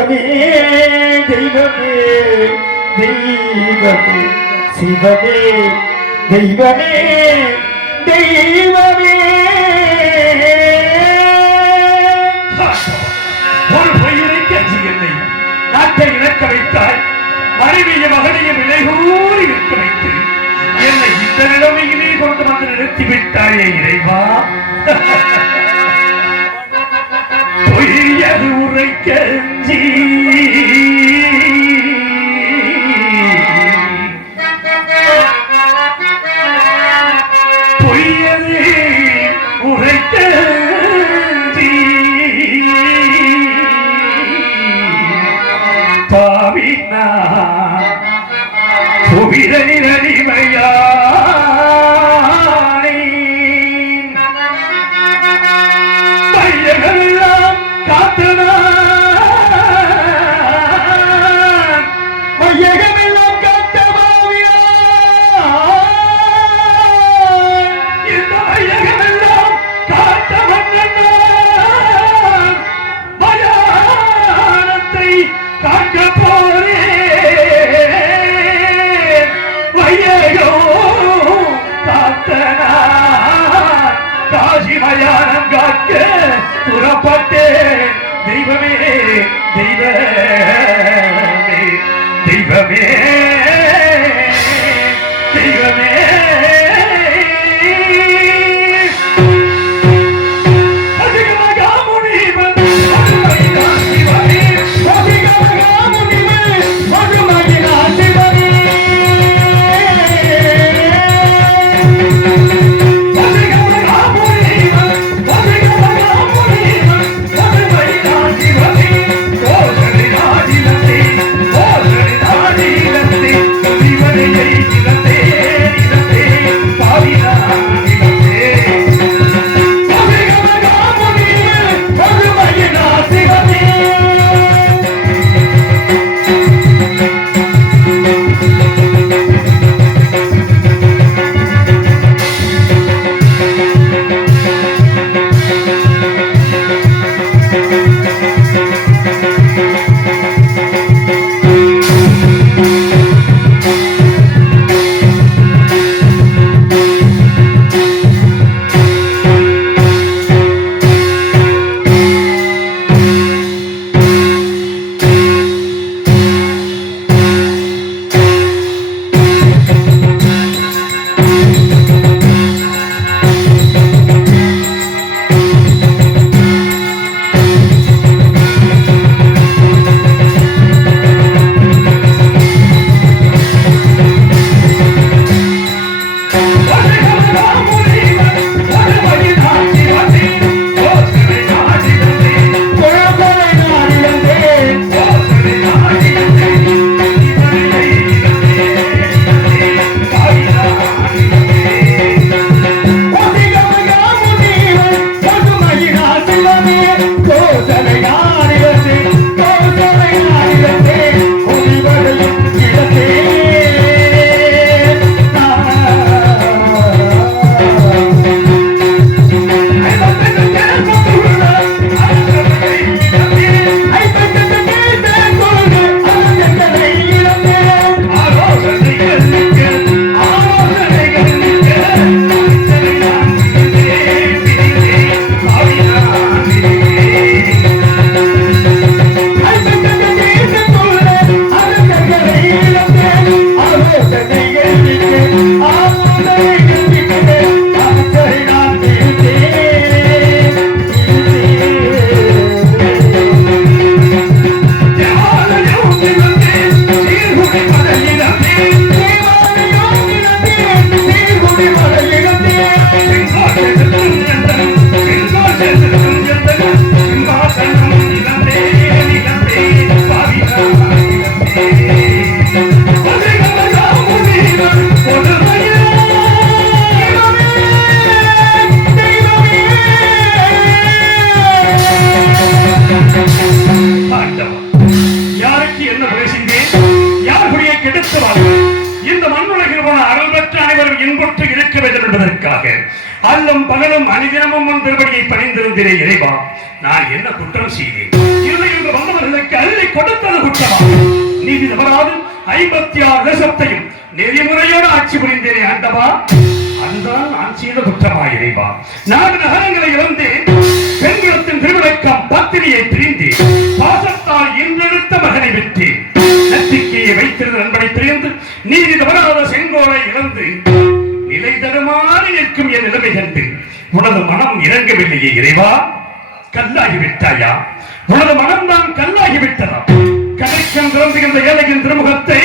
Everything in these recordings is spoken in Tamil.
சிவமே தெய்வமே தெய்வமே சிவமே தெய்வமே தெய்வமே. ஒரு பொய்யினை கட்சி என்னை. நாட்டை இழக்க வைத்தாய். மனைவிய மகனையும் விலைகூறி இருக்க வைத்து. என்னை இந்த நிலைமையிலே கொண்டு வந்து நிறுத்தி விட்டாயே இறைவா. பொய்யது உரைக்க 你 பணிந்திருந்தேனே இறைவா நான் என்ன குற்றம் செய்தேன் இல்லை என்று வந்தவர்களுக்கு அள்ளி கொடுத்தது குற்றமா? நீதி தவறாது ஐம்பத்தி ஆறு தேசத்தையும் நெறிமுறையோடு ஆட்சி புரிந்தேனே ஆண்டவா அதுதான் நான் செய்த குற்றமா இறைவா? நான் நகரங்களை இழந்து பெண்களத்தின் திருவிளக்கம் பத்திரியை பிரிந்து பாசத்தால் இன்றெடுத்த மகனை விட்டு நம்பிக்கையை வைத்திருந்த நண்பனை பிரிந்து நீதி தவறாத செங்கோலை இழந்து நிலை தடுமாறி நிற்கும் என் நிலைமை கண்டு உனது மனம் இறங்கவில்லையே இறைவா. கல்லாகி விட்டாயா? உனது மனம்தான் கல்லாகி விட்டதா? கலைக்கம் திறந்துகின்ற ஏழையின் திருமுகத்தை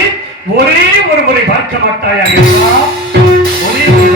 ஒரே ஒரு முறை பார்க்க மாட்டாயா இறைவா? ஒரே ஒரு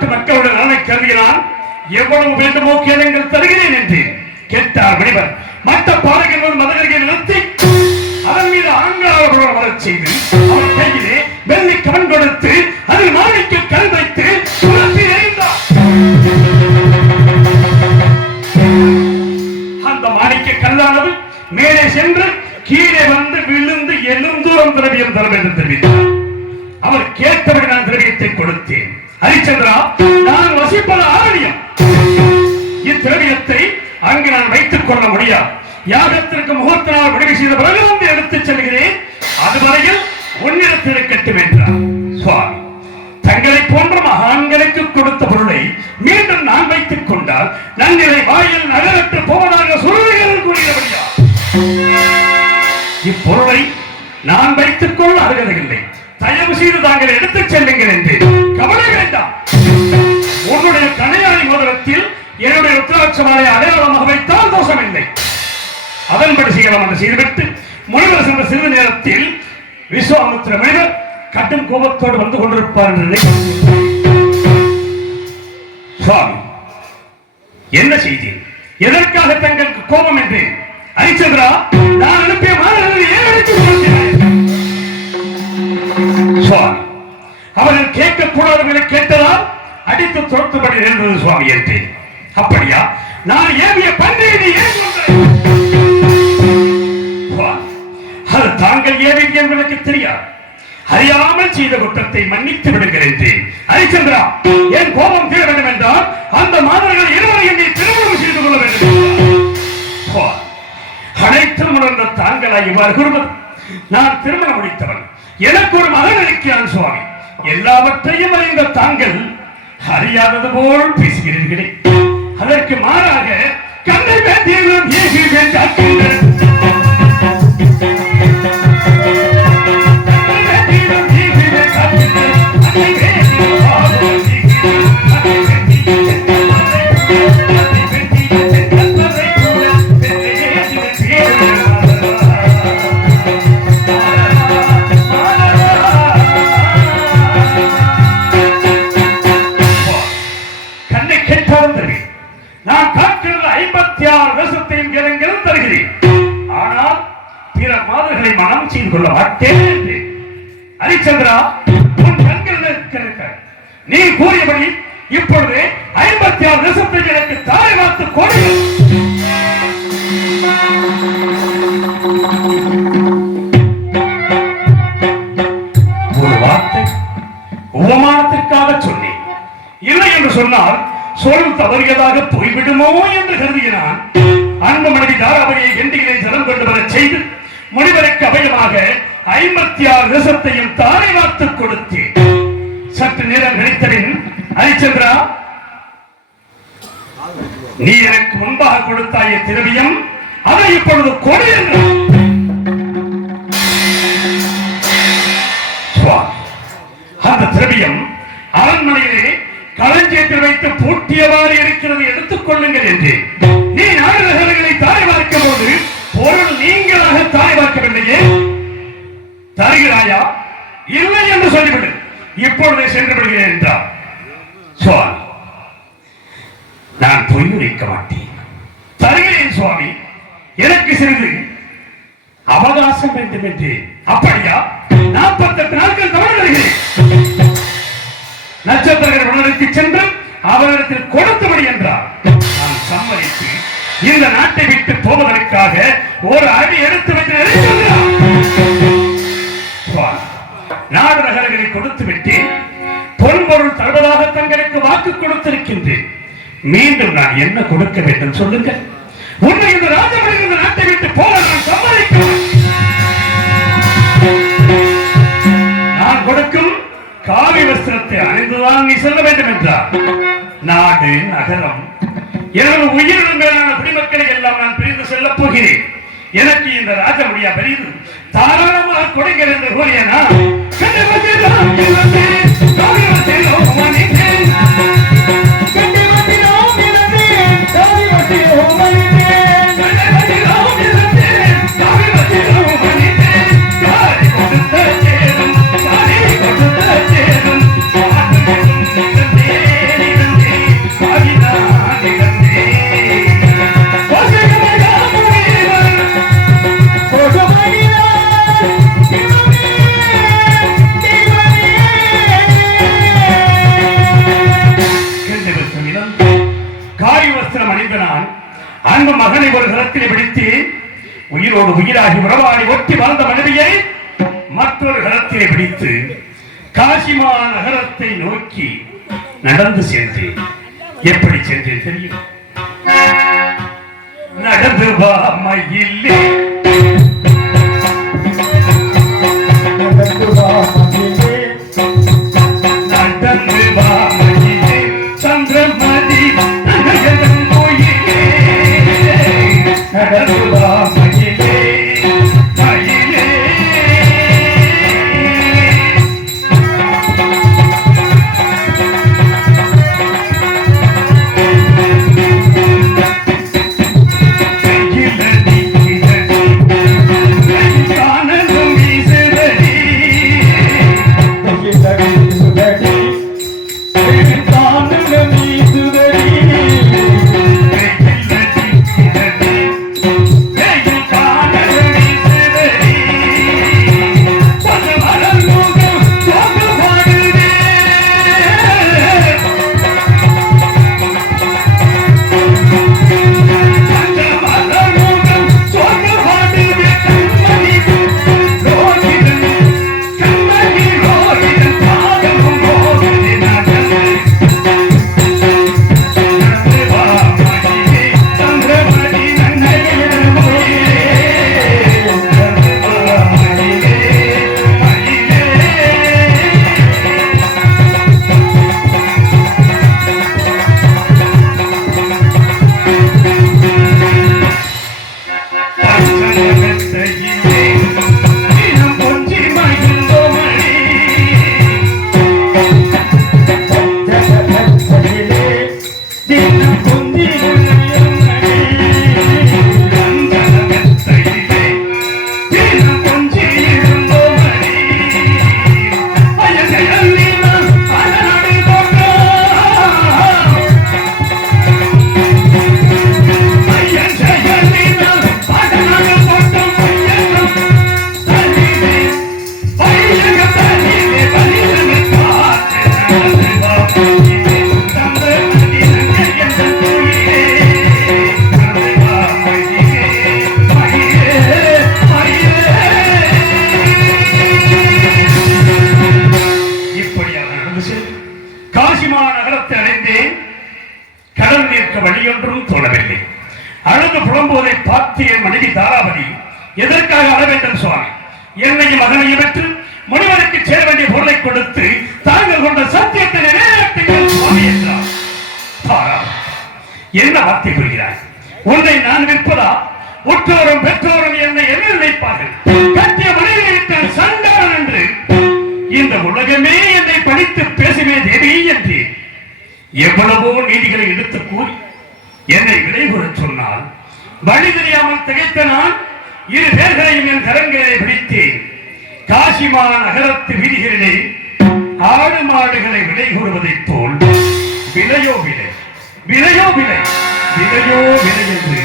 நாட்டு மக்களுடைய நலனை கருதினான் எவ்வளவு வேண்டுமோ கேளுங்கள் தருகிறேன் என்று கேட்டார் முனிவர் மற்ற பாடகர்கள் மதகரியை நிறுத்தி அதன் மீது ஆங்காரபுரம் வரச் செய்து அவர் கையிலே வெள்ளி கடன் கொடுத்து அதில் மாணிக்க கல் வைத்து உலர்த்தி எறிந்தார். அந்த மாணிக்க கல்லானது மேலே சென்று கீழே வந்து விழுந்து எழுந்தூரம் திரவியம் தரும் என்று தெரிவித்தார். அவர் கேட்டபடி நான் திரவியத்தை கொடுத்தேன். ஹரிச்சந்திரா நான் வசிப்பது ஆரணியம். இத்திரவியத்தை அங்கு நான் வைத்துக் கொள்ள முடியாது. யாகத்திற்கு முகூர்த்த நாள் செய்த பிறகு வந்து எடுத்துச் செல்கிறேன். அதுவரையில் உன்னிடத்தில் இருக்கட்டும் என்றார். சுவாமி தங்களை போன்ற மகான்களுக்கு கொடுத்த பொருளை மீண்டும் நான் வைத்துக் கொண்டால் நன்னிலை வாயில் நகரற்று போவதாக சொல்லுகள் கூறியபடியா? இப்பொருளை நான் வைத்துக் கொள்ள அருகதில்லை தயவு செய்து தாங்கள் எடுத்துச் செல்லுங்கள் என்று. கவலை வேண்டாம். உன்னுடைய கணையாளி மோதிரத்தில் என்னுடைய உத்தராட்சமாலை அடையாளமாக வைத்தால் தோஷமில்லை. அதன்படி செய்யலாம் என்று செய்துவிட்டு முனிவர் சென்ற சிறிது நேரத்தில் விஸ்வாமித்திர மனிதர் கடும் கோபத்தோடு வந்து கொண்டிருப்பார் என்று சுவாமி என்ன செய்தி எதற்காக தங்களுக்கு கோபம் என்று? ஹரிச்சந்திரா நான் அனுப்பிய மாணவர்கள் ஏன் அழைத்து கொடுக்கிறாய் சுவாமி அவர்கள் கேட்கக்கூடாதவர்களை கேட்டதால் அடித்து துரத்துபடி இருந்தது சுவாமி என்று. அப்படியா? நான் ஏவிய பன்றியை நீ ஏன் அது தாங்கள் ஏவியது என்பதற்கு தெரியாது. அறியாமல் செய்த குற்றத்தை மன்னித்து விடுங்கள் என்றேன் ஹரிச்சந்திரா என் கோபம் தீர வேண்டும் என்றால் அந்த மாணவர்கள் இருவரையும் நீ திருமணம் செய்து கொள்ள வேண்டும் அனைத்தும் உணர்ந்த தாங்களா இவ்வாறு கூறுவது. நான் திருமணம் முடித்தவன். எனக்கு ஒரு மகன் இருக்கிறான் சுவாமி. எல்லாவற்றையும் அறிந்த தாங்கள் அறியாதது போல் பேசுகிறீர்களே. அதற்கு மாறாக கண்ணை பேட்டியிலும் இயேசுவை ஜலம் செய்து முனிவருக்கு அபயமாக ஐம்பத்தி ஆறு ரசத்தையும் தாரை வார்த்து கொடுத்தேன். சற்று நேரம் கழித்தபின் ஹரிச்சந்திரா நீ எனக்கு முன்பாக கொடுத்தாய திரவியம் அதை இப்பொழுது கொடு என்று. அந்த திரவியம் அரண்மனையிலே களஞ்சியத்தில் வைத்து பூட்டியவாறு இருக்கிறது எடுத்துக் கொள்ளுங்கள் என்று நீ நாடு நகரங்களை தாய் பார்க்கும் போது பொருள் நீங்களாக தாய் பார்க்கவில்லையே தருகிறாயா இல்லை என்று சொல்லிவிடு. இப்பொழுதே சென்று விடுகிறேன் என்றார். சுவாமி நான் பொய் உரைக்க மாட்டேன். தருகிறேன் சுவாமி எனக்கு சிறிது அவகாசம் வேண்டும் என்று. அப்படியா? நாற்பத்தெட்டு நாட்கள் தமிழ் வருகிறேன் நட்சத்திரங்கள் உணர்த்தி சென்று அவரிடத்தில் கொடுத்தபடி என்றார். நான் சம்மதித்து இந்த நாட்டை விட்டு போவதற்காக ஒரு அடி எடுத்து வைத்து நாடு நகர்களை கொடுத்து விட்டேன். பொருள் தருவதாக தங்களுக்கு வாக்கு கொடுத்திருக்கின்றேன். மீண்டும் நான் என்ன கொடுக்க வேண்டும் சொல்லுங்க உன்னை இந்த ராஜபடி இந்த நாட்டை விட்டு போக நான் சம்மதிக்கிறேன் நான் கொடுக்கும் காவி வஸ்திரத்தை அணிந்துதான் நீ சொல்ல வேண்டும் என்றார் நாடு நகரம் எனது உயிரின மேலான குடிமக்களை எல்லாம் நான் பிரிந்து செல்லப் போகிறேன். எனக்கு இந்த ராஜமுடியா பெரியது. தாராளமாக கொடுங்கள் என்று கூறிய பாத்திமா நகரத்தை நோக்கி நடந்து சென்றேன். எப்படி சென்றேன் தெரியும்? நடந்து வா மயிலே. Thank you. தெரியாமல் திகைத்த நான் இரு பேர்களையும் என் கரங்களை பிடித்தேன். காசிமா நகரத்து வீதிகளிலே ஆடு மாடுகளை விலை கூறுவதைப் போல் விலையோ விலை விலையோ விலை விலையோ விலை என்று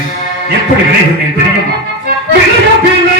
எப்படி விளைகிறேன் தெரியுமா? விலையோ விலை